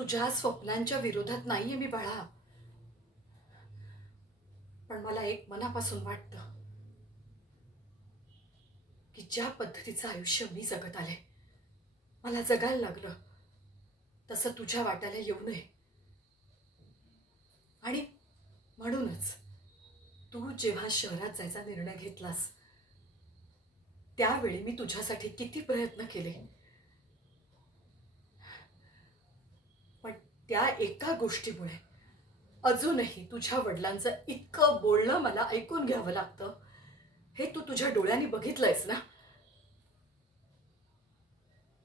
तुझ्या स्वप्नांच्या विरोधात नाहीये मी बाळा. पण मला एक मनापासून वाटतं की ज्या पद्धतीचं आयुष्य मी जगत आले, मला जगायला लागलं तसं तुझ्या वाट्याला येऊ नये. आणि म्हणूनच तू जेव्हा शहरात जायचा निर्णय घेतलास त्यावेळी मी तुझ्यासाठी किती प्रयत्न केले, पण त्या एका गोष्टीमुळे अजूनही तुझ्या वडिलांचं इतकं बोलणं मला ऐकून घ्यावं लागतं. हे तू तुझ्या डोळ्यांनी बघितलंयस ना.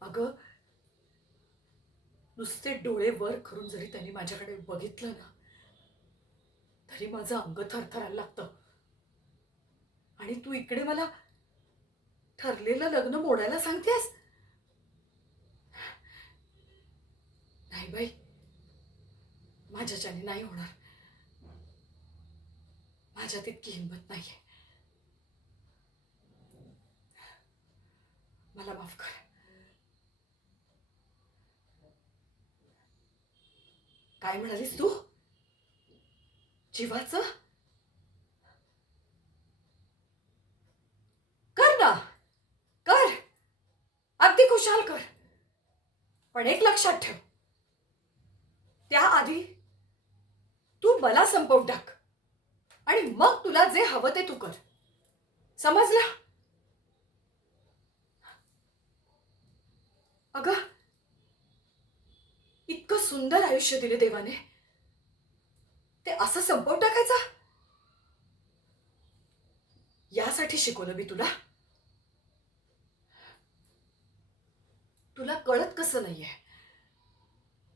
अगं, नुसते डोळे वर करून जरी त्यांनी माझ्याकडे बघितलं ना तरी माझं अंग थरथरायला लागतं. आणि तू इकडे मला ठरलेलं लग्न मोडायला सांगतेस. नाही बाई, माझ्याच्याने नाही होणार. माझ्यात इतकी हिंमत नाहीये. मला माफ कर. काय म्हणालीस तू? जीवाचं? कर ना, कर. अगदी खुशाल कर. पण एक लक्षात ठेव, त्याआधी तू मला संपवून टाक आणि मग तुला जे हवं ते तू कर. समजलं? अगं, इतकं सुंदर आयुष्य दिले देवाने, ते असं संपवून टाकायचं? यासाठी शिकवलं मी तुला. तुला कळत कसं नाहीये?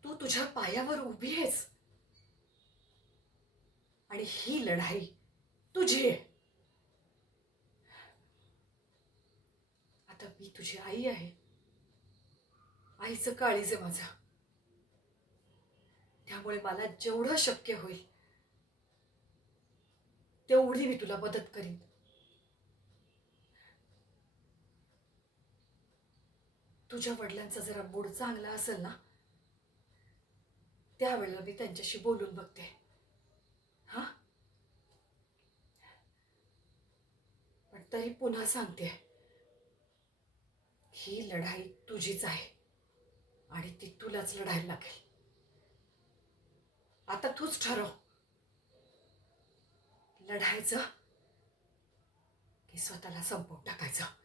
तू तुझ्या पायावर उभी आहेस आणि ही लढाई तुझी आहे. आता मी तुझी आई आहे. आईचं काळीज आहे माझं. त्यामुळे मला जेवढं शक्य होईल तेवढी मी तुला मदत करीन. तुझ्या वडिलांचा जरा मूड चांगला असेल ना, त्यावेळेला मी त्यांच्याशी बोलून बघते. हा, पण तरी पुन्हा सांगते, ही लढाई तुझीच आहे आणि ती तुलाच लढायला लागेल. आता तूच ठरव, लढायचं की स्वतःला संपवून टाकायचं.